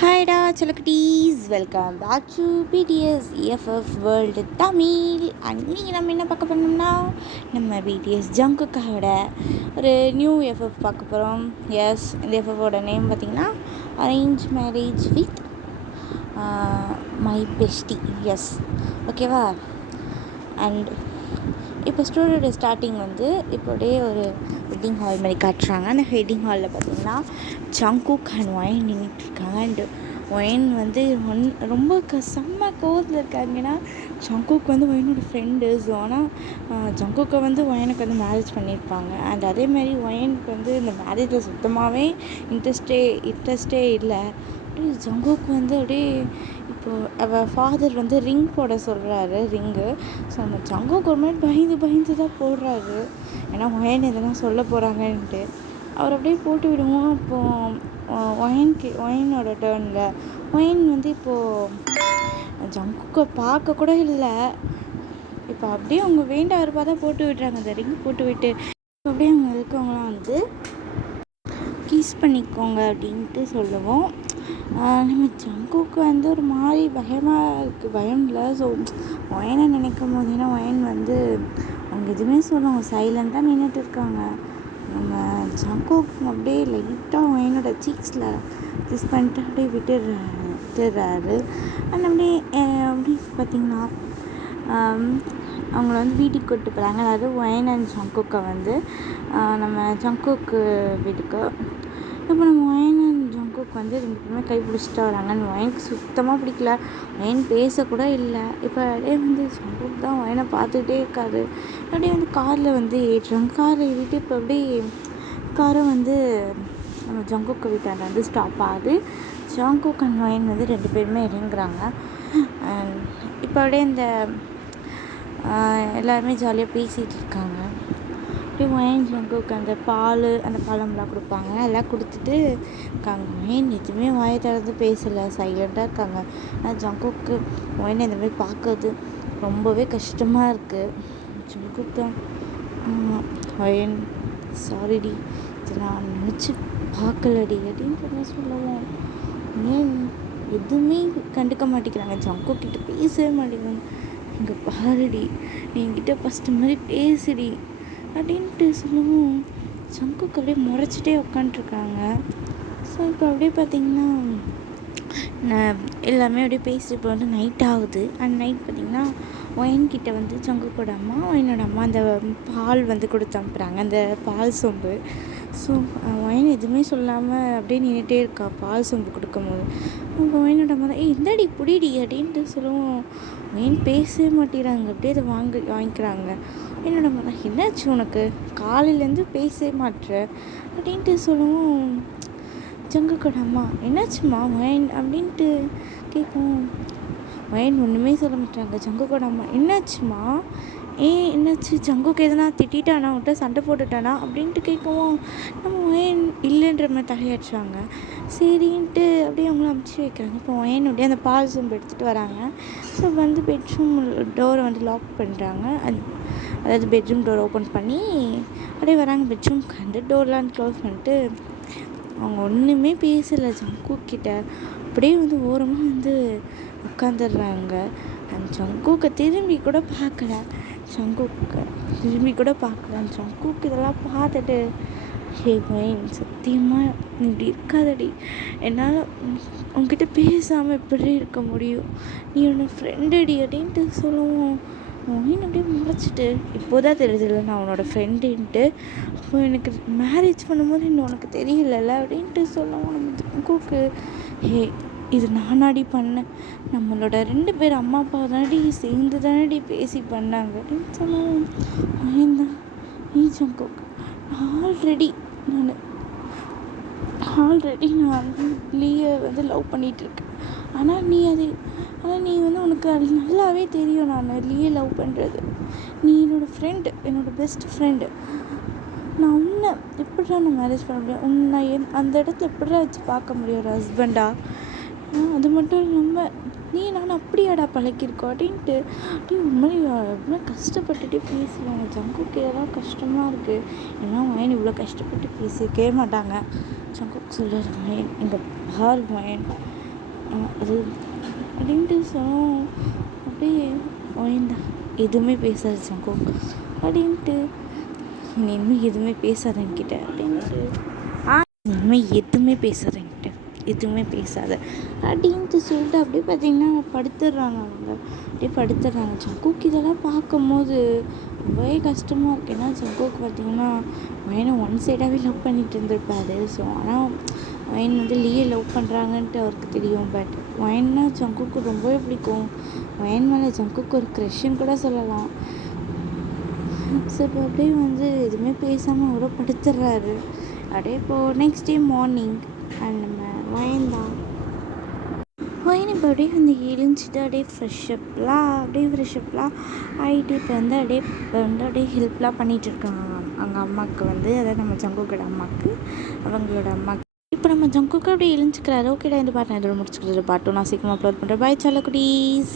ஹாய்டா செல்லக்குட்டீஸ், welcome back to BTS EFF world Tamil. அன்றைக்கி நம்ம என்ன பார்க்க போனோம்னா, நம்ம பிடிஎஸ் ஜங்குக்காவோட ஒரு நியூ எஃப்எஃப் பார்க்க போகிறோம். எஸ், இந்த எஃப்எஃபோட நேம் பார்த்திங்கன்னா arrange marriage with my bestie. Yes, ஓகேவா. அண்ட் இப்போ ஸ்டோரியோட ஸ்டார்டிங் வந்து இப்போடைய ஒரு வெட்டிங் ஹால் மாதிரி காட்டுறாங்க. அந்த வெட்டிங் ஹாலில் பார்த்திங்கன்னா ஜங்குக் அண்ட் ஒயின் நின்றுட்டுருக்காங்க. அண்டு ஒயின் வந்து ரொம்ப செம்ம கோவத்தில் இருக்காங்கன்னா, ஜங்குக் வந்து ஒயினோட ஃப்ரெண்டு. ஸோ ஆனால் ஜங்குக்கை வந்து ஒயனுக்கு வந்து மேரேஜ் பண்ணியிருப்பாங்க. அண்ட் அதேமாதிரி ஒயனுக்கு வந்து இந்த மேரேஜில் சுத்தமாகவே இன்ட்ரெஸ்டே இல்லை. அப்படியே ஜங்குக் வந்து அப்படியே இப்போது அவள் ஃபாதர் வந்து ரிங் போட சொல்கிறாரு, ரிங்கு. ஸோ நம்ம ஜங்குக் ஒரு மாதிரி பயந்து தான் போடுறாரு. ஏன்னா ஒயன் இதெல்லாம் சொல்ல போகிறாங்கன்ட்டு அவர் அப்படியே போட்டு விடுவோம். அப்போது ஒயனோட டேர்னில் ஒயன் வந்து இப்போது ஜங்குக்கை பார்க்க கூட இல்லை. இப்போ அப்படியே அவங்க வேண்டாருப்பா தான் போட்டு விடுறாங்க. அந்த ரிங் போட்டு விட்டு அப்படியே அவங்க இருக்கவங்களாம் வந்து கிஸ் பண்ணிக்கோங்க அப்படின்ட்டு சொல்லுவோம். நம்ம ஜங்குக்கு வந்து ஒரு மாதிரி பயமாக இருக்குது. பயம் இல்லை. ஸோ ஒயனை நினைக்கும் போது, ஏன்னா ஒயன் வந்து அவங்க எதுவுமே சொல்லுவாங்க, சைலண்ட்டாக நின்றுட்டு இருக்காங்க. நம்ம ஜங்குக் அப்படியே லைட்டாக ஒயனோட சீக்ஸில் கிஸ் பண்ணிட்டு அப்படியே விட்டுடுறாரு. அண்ட் அப்படி பார்த்திங்கன்னா அவங்கள வந்து வீட்டுக்கு கூப்பிட்டு போகிறாங்க. அதாவது ஒயன் அண்ட் ஜங்குக்கை வந்து நம்ம ஜங்குக்கு வீட்டுக்கு. இப்போ நம்ம ஒயன் அண்ட் ஜங்குக் வந்து ரெண்டு பேருமே கை பிடிச்சிட்டு வராங்க. அந்த ஒயனுக்கு சுத்தமாக பிடிக்கல. ஒயன் பேசக்கூட இல்லை. இப்போ அப்படியே வந்து ஜங்குக் தான் ஒயனை பார்த்துக்கிட்டே இருக்காரு. அப்படியே வந்து காரில் வந்து ஏற்றுறாங்க. காரில் ஏறிட்டு இப்போ அப்படியே காரை வந்து நம்ம ஜங்குக்கை வீட்டாண்ட வந்து ஸ்டாப் ஆகுது. ஜங்குக் அண்ட் ஒயன் வந்து ரெண்டு பேருமே இறங்குறாங்க. அண்ட் இப்போ அப்படியே இந்த எல்லாருமே ஜாலியாக பேசிகிட்டு இருக்காங்க. அப்படியே ஒயன் ஜங்குக்கு அந்த பழம்லாம் கொடுப்பாங்க. எல்லாம் கொடுத்துட்டு இருக்காங்க. ஒயன் எதுவுமே வாயை திறந்து பேசலை, சைலண்ட்டாக இருக்காங்க. ஆனால் ஜங்குக்கு ஒயன் இந்த மாதிரி பார்க்கறது ரொம்பவே கஷ்டமாக இருக்குது. ஜங்குக் தான் ஒயன் சாரிடி, இதை நான் நினச்சி பார்க்கலடி அப்படின்ற மாதிரி சொல்லுவோம். ஏன் எதுவுமே கண்டுக்க மாட்டேங்கிறாங்க, ஜங்குக் கிட்ட பேசவே மாட்டேங்கிறாங்க. இங்கே பாருடி, நீ என்கிட்ட ஃபஸ்ட்டு மாதிரி பேசுடி அப்படின்ட்டு சொல்லுவோம். ஜங்குக் அப்படியே முறைச்சிட்டே உட்காண்ட்ருக்காங்க. ஸோ இப்போ அப்படியே பார்த்திங்கன்னா எல்லாமே அப்படியே பேசிட்டு இப்போ வந்து நைட் ஆகுது. அண்ட் நைட் பார்த்திங்கன்னா ஒயன்கிட்ட வந்து ஜங்குக்கோட அம்மா, ஒயனோட அம்மா அந்த பால் வந்து கொடுத்து அனுப்புகிறாங்க, அந்த பால் சொம்பு. ஸோ ஒயன் எதுவுமே சொல்லாமல் அப்படியே நின்றுட்டே இருக்கா பால் சொம்பு கொடுக்கும்போது. அவங்க ஒயனோட அம்மா தான் இந்தாடி புடிடி அப்படின்ட்டு சொல்லுவோம். ஒயன் பேசவே மாட்டேறாங்க. அப்படியே அதை வாங்கிக்கிறாங்க. என்னோட அம்மா தான் என்னாச்சு உனக்கு, காலையிலேருந்து பேசவே மாட்டுற அப்படின்ட்டு சொல்லுவோம். ஜங்குக்கோட அம்மா என்னாச்சுமா ஒயன் அப்படின்ட்டு கேட்கும். ஒயன் ஒன்றுமே சொல்ல மாட்டாங்க. ஜங்குக்கோட அம்மா என்னாச்சுமா, என்னாச்சு, ஜங்குக்கு எதனா திட்டானா, விட்ட சண்டை போட்டுட்டானா அப்படின்ட்டு கேட்கவும் நம்ம ஒயன் இல்லைன்ற மாதிரி தலையாடுறாங்க. சரின்ட்டு அப்படியே அவங்கள அமுச்சு வைக்கிறாங்க. இப்போ ஒயன் அப்படியே அந்த பால் சொம்பு எடுத்துகிட்டு வராங்க. ஸோ வந்து பெட்ரூம் டோரை வந்து லாக் பண்ணுறாங்க. அதாவது பெட்ரூம் டோர் ஓப்பன் பண்ணி அப்படியே வராங்க. பெட்ரூம்க்கு வந்து டோர்லாம் க்ளோஸ் பண்ணிட்டு அவங்க ஒன்றுமே பேசலை ஜங்குக் கிட்ட. அப்படியே வந்து ஓரமாக வந்து உட்காந்துடுறாங்க. அந்த ஜங்குக்கை திரும்பி கூட பார்க்கல. ஜங்குக் இதெல்லாம் பார்த்துட்டு, ஹே ஒயன், சத்தியமாக இப்படி இருக்காதடி, என்னால் உங்ககிட்ட பேசாமல் எப்படி இருக்க முடியும், நீ உன்னை ஃப்ரெண்டடி அப்படின்ட்டு சொல்லுவோம். ஒயின் அப்படியே முறைச்சிட்டு, இப்போதான் தெரியுதுல்ல நான் உன்னோட ஃப்ரெண்டுன்ட்டு, அப்போ எனக்கு மேரேஜ் பண்ணும்போது இன்னும் உனக்கு தெரியலல்ல அப்படின்ட்டு சொல்லுவோம். நம்ம ஜங்குக்கு, ஹே இது நானாடி பண்ணேன், நம்மளோட 2 பேர் அம்மா அப்பா தானடி சேர்ந்து தானடி பேசி பண்ணாங்க அப்படின்னு சொல்லுவோம். ஒயின் தான், ஜங்குக் ஆல்ரெடி நான் லீயை வந்து லவ் பண்ணிகிட்ருக்கேன். ஆனால் நீ வந்து உனக்கு அது நல்லாவே தெரியும் நான் லீயை லவ் பண்ணுறது. நீ என்னோடய ஃப்ரெண்டு, என்னோடய பெஸ்ட் ஃப்ரெண்டு. நான் உன்னை எப்படிடா நான் மேரேஜ் பண்ண முடியும், உன்னை அந்த இடத்துல எப்படிடா வச்சு பார்க்க முடியும் ஒரு ஹஸ்பண்டா. அது மட்டும் இல்லாமல் நீ நான் அப்படியாடா பழகியிருக்கோம் அப்படின்ட்டு அப்படியே உண்மையாக கஷ்டப்பட்டுட்டே பேசுவாங்க. ஜங்குக்கு இதெல்லாம் கஷ்டமாக இருக்குது. ஏன்னா ஒயன் இவ்வளோ கஷ்டப்பட்டு பேசியிருக்கவே மாட்டாங்க. ஜங்குக் சொல்லுறது ஒயன், இங்கே பார் ஒயன், அது அப்படின்ட்டு சொன்னோம். அப்படியே ஓய்ந்தா எதுவுமே பேசாது ஜங்குக் அப்படின்ட்டு, நீ இனிமேல் எதுவுமே பேசாத என்கிட்ட அப்படின்ட்டு, இனிமேல் எதுவுமே பேசாத என்கிட்ட, எதுவுமே பேசாத அப்படின்ட்டு சொல்லிட்டு அப்படியே பார்த்திங்கன்னா படுத்துடுறாங்க. அவங்க அப்படியே படுத்துடுறாங்க. ஜங்குக் இதெல்லாம் பார்க்கும்போது ரொம்பவே கஷ்டமாக இருக்குது. ஏன்னா ஜங்குக் பார்த்திங்கன்னா வயனை ஒன் சைடாகவே லவ் பண்ணிட்டு இருந்திருப்பாரு. ஸோ ஆனால் வயன் வந்து லீயை லவ் பண்ணுறாங்கன்ட்டு அவருக்கு தெரியும். பட் வயன்னா ஜங்குக்கு ரொம்பவே பிடிக்கும். வயன் மேலே ஜங்குக்கு ஒரு க்ரஷ்ன்னு கூட சொல்லலாம். ஸோ இப்போ அப்படியே வந்து எதுவுமே பேசாமல் அவரோ படுத்துடுறாரு. அப்படியே இப்போது நெக்ஸ்ட் டே மார்னிங் அண்ட் நம்ம வயன்தான் வயன் இப்போ அப்படியே வந்து எழுஞ்சிட்டு அப்படியே ஃப்ரெஷ்அப்லாம் ஆகிட்டு இப்போ வந்து அப்படியே ஹெல்ப்லாம் பண்ணிகிட்டு இருக்காங்க அவங்க அம்மாவுக்கு வந்து, அதாவது நம்ம ஜங்குக்கோட அம்மாவுக்கு, அவங்களோட அம்மாவுக்கு. இப்போ நம்ம ஜங்குக்கு அப்படியே எழுஞ்சிக்கிறாரு. ஓகேடா, இந்த பாட்டு நான் இதோட முடிச்சுக்கிறது. பாட்டும் நான் சீக்கிரமாக அப்லோட் பண்ணுறேன். பாய் சாலக்குடீஸ்.